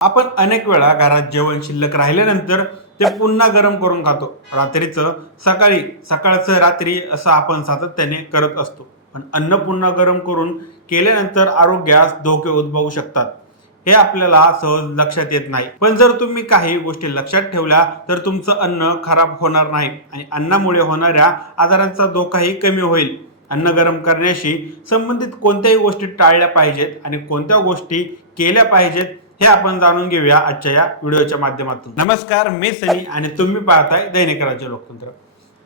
आपण अनेक वेळा घरात जेवण शिल्लक राहिल्यानंतर ते पुन्हा गरम करून खातो. रात्रीचं सकाळी, सकाळचं रात्री असं आपण सातत्याने करत असतो. पण अन्न पुन्हा गरम करून केल्यानंतर आरोग्यास धोके उद्भवू शकतात. हे आपल्याला सहज लक्षात येत नाही. पण जर तुम्ही काही गोष्टी लक्षात ठेवल्या तर तुमचं अन्न खराब होणार नाही आणि अन्नामुळे होणाऱ्या आजारांचा धोकाही कमी होईल. अन्न गरम करण्याशी संबंधित कोणत्याही गोष्टी टाळल्या पाहिजेत आणि कोणत्या गोष्टी केल्या पाहिजेत हे आपण जाणून घेऊया आजच्या या व्हिडिओच्या माध्यमातून. नमस्कार, मी सनी आणि तुम्ही पाहताय दैनिक राज्य लोकतंत्र.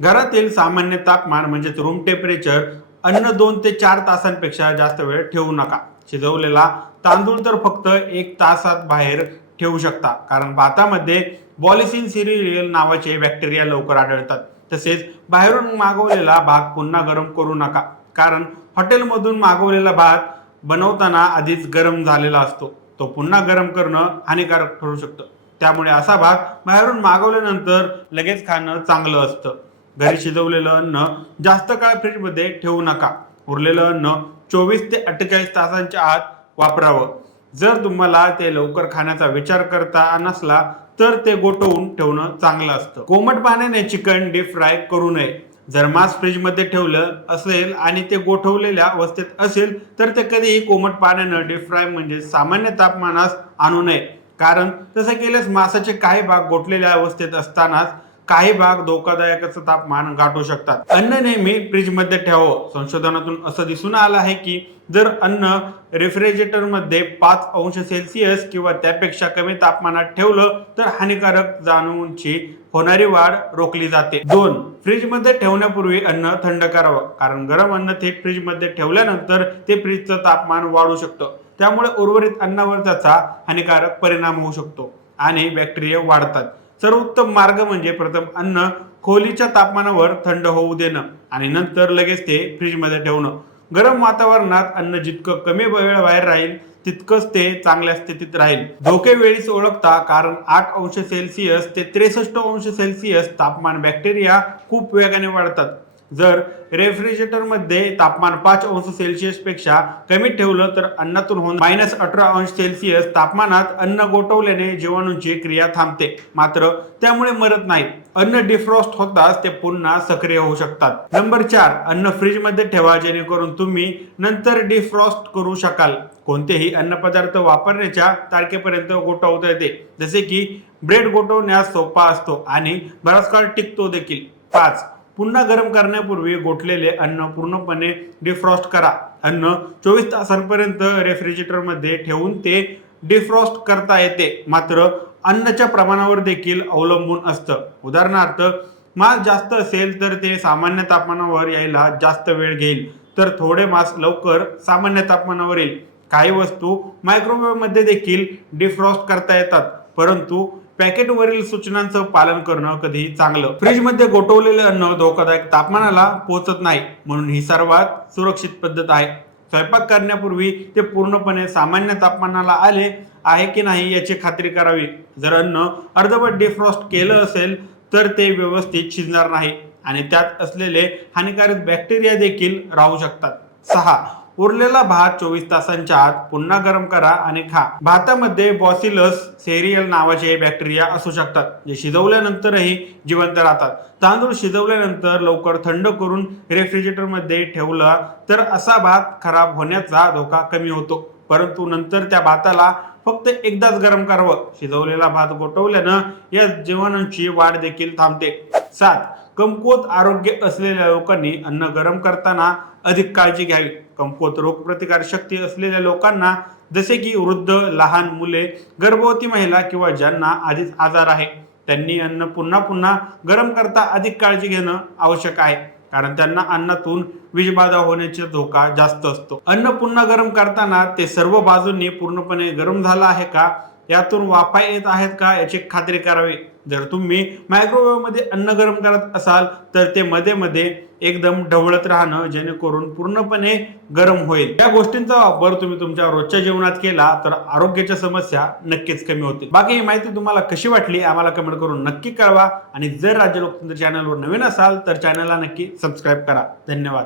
घरातील सामान्य तापमान म्हणजेच रूम टेम्परेचर अन्न 2 ते 4 तासांपेक्षा जास्त वेळ ठेवू नका. शिजवलेला तांदूळ तर फक्त 1 तासात बाहेर ठेवू शकता, कारण भातामध्ये बॉलिसिन सिरियल नावाचे बॅक्टेरिया लवकर आढळतात. तसेच बाहेरून मागवलेला भात पुन्हा गरम करू नका, कारण हॉटेलमधून मागवलेला भात बनवताना आधीच गरम झालेला असतो. तो पुन्हा गरम करणं हानिकारक ठरू शकतं. त्यामुळे असा भात बाहेरून मागवल्यानंतर लगेच खाणं चांगलं असतं. घरी शिजवलेलं अन्न जास्त काळ फ्रीजमध्ये ठेवू नका. उरलेलं अन्न 24 ते 48 तासांच्या आत वापरावं. जर तुम्हाला ते लवकर खाण्याचा विचार करता नसला तर ते गोठवून ठेवणं चांगलं असतं. कोमट पाण्याने चिकन डीप फ्राय करू नये. जर मांस फ्रीजमध्ये ठेवलं असेल आणि ते गोठवलेल्या अवस्थेत असेल तर ते कधीही कोमट पाण्यानं डीप फ्राय म्हणजे सामान्य तापमानास आणू नये, कारण तसं केल्यास मांसाचे काही भाग गोठलेल्या अवस्थेत असतानाच काही भाग धोकादायक असं तापमान गाठू शकतात. अन्न नेहमी फ्रीजमध्ये ठेवावं. संशोधनातून असं दिसून आलं आहे की जर अन्न रेफ्रिजरेटरमध्ये 5 अंश सेल्सिअस किंवा त्यापेक्षा कमी तापमानात ठेवलं तर हानिकारक जाणूंची होणारी वाढ रोखली जाते. 2. फ्रीजमध्ये ठेवण्यापूर्वी अन्न थंड करावं, कारण गरम अन्न थेट फ्रीजमध्ये ठेवल्यानंतर ते फ्रीजचं तापमान वाढू शकतं. त्यामुळे उर्वरित अन्नावर त्याचा हानिकारक परिणाम होऊ शकतो आणि बॅक्टेरिया वाढतात. सर्वोत्तम मार्ग म्हणजे प्रथम अन्न खोलीच्या तापमानावर थंड होऊ देणं आणि नंतर लगेच ते फ्रीजमध्ये ठेवणं. गरम वातावरणात अन्न जितकं कमी वेळ बाहेर राहील तितकंच ते चांगल्या स्थितीत राहील. धोके वेळीच ओळखता, कारण 8 अंश सेल्सिअस ते 63 अंश सेल्सिअस तापमान बॅक्टेरिया खूप वेगाने वाढतात. जर रेफ्रिजरेटरमध्ये तापमान 5 अंश सेल्सिअस पेक्षा कमी ठेवलं तर अन्नातून होऊन -18 अंश सेल्सिअस तापमानात अन्न गोठवल्याने जीवाणूंची क्रिया थांबते, मात्र त्यामुळे मरत नाहीत. अन्न डिफ्रॉस्ट होताच ते पुन्हा सक्रिय होऊ शकतात. नंबर 4. अन्न फ्रीजमध्ये ठेवा, जेणेकरून तुम्ही नंतर डिफ्रॉस्ट करू शकाल. कोणतेही अन्नपदार्थ वापरण्याच्या तारखेपर्यंत गोठवता येते, जसे की ब्रेड गोठवण्यास सोपा असतो आणि बराच काळ टिकतो देखील. 5. पुन्हा गरम करण्यापूर्वी गोठलेले अन्न पूर्णपणे डिफ्रॉस्ट करा. अन्न 24 तासांपर्यंत रेफ्रिजरेटरमध्ये ठेवून ते डिफ्रॉस्ट करता येते, मात्र अन्नाच्या प्रमाणावर देखील अवलंबून असतं. उदाहरणार्थ, मांस जास्त असेल तर ते सामान्य तापमानावर यायला जास्त वेळ घेईल, तर थोडे मांस लवकर सामान्य तापमानावर येईल. काही वस्तू मायक्रोवेव्हमध्ये देखील डिफ्रॉस्ट करता येतात, परंतु पॅकेटवरील सूचनांचं पालन करणं कधीही चांगलं. फ्रीजमध्ये गोठवलेले अन्न धोकादायक तापमानाला पोहोचत नाही, म्हणून ही सर्वात सुरक्षित पद्धत आहे. स्वयंपाक करण्यापूर्वी ते पूर्णपणे सामान्य तापमानाला आले आहे की नाही याची खात्री करावी. जर अन्न अर्धवट डिफ्रॉस्ट केलं असेल तर ते व्यवस्थित शिजणार नाही आणि त्यात असलेले हानिकारक बॅक्टेरिया देखील राहू शकतात. 6. उरलेला भात 24 तासांच्या आत पुन्हा गरम करा आणि खा. भातामध्ये बॉसिलस सेरियल नावाचे बॅक्टेरिया असू शकतात, जे शिजवल्यानंतरही जिवंत राहतात. तांदूळ शिजवल्यानंतर लवकर थंड करून रेफ्रिजरेटरमध्ये ठेवला तर असा भात खराब होण्याचा धोका कमी होतो, परंतु नंतर त्या भाताला फक्त एकदाच गरम करावं. शिजवलेला भात गोठवल्यानं या जीवाणूंची वाढ देखील थांबते. 7. कमकुवत आरोग्य असलेल्या लोकांनी अन्न गरम करताना अधिक काळजी घ्यावी. कमकुवत रोगप्रतिकार शक्ती असलेल्या लोकांना, जसे की वृद्ध, लहान मुले, गर्भवती महिला किंवा ज्यांना आधीच आजार आहे, त्यांनी अन्न पुन्हा पुन्हा गरम करता अधिक काळजी घेणं आवश्यक आहे, कारण त्यांना अन्नातून विषबाधा होण्याचा धोका जास्त असतो. अन्न पुन्हा गरम करताना ते सर्व बाजूंनी पूर्णपणे गरम झालं आहे का, यातून वाफा येत आहेत का याची खात्री करावी. जर तुम्ही मायक्रोवेव्हमध्ये अन्न गरम करत असाल तर ते मध्ये मध्ये एकदम ढवळत राहणं, जेणेकरून पूर्णपणे गरम होईल. या गोष्टींचा वापर तुम्ही तुमच्या रोजच्या जीवनात केला तर आरोग्याच्या समस्या नक्कीच कमी होतील. बाकी ही माहिती तुम्हाला कशी वाटली आम्हाला कमेंट करून नक्की कळवा आणि जर राज्य लोकतंत्र चॅनलवर नवीन असाल तर चॅनलला नक्की सबस्क्राईब करा. धन्यवाद.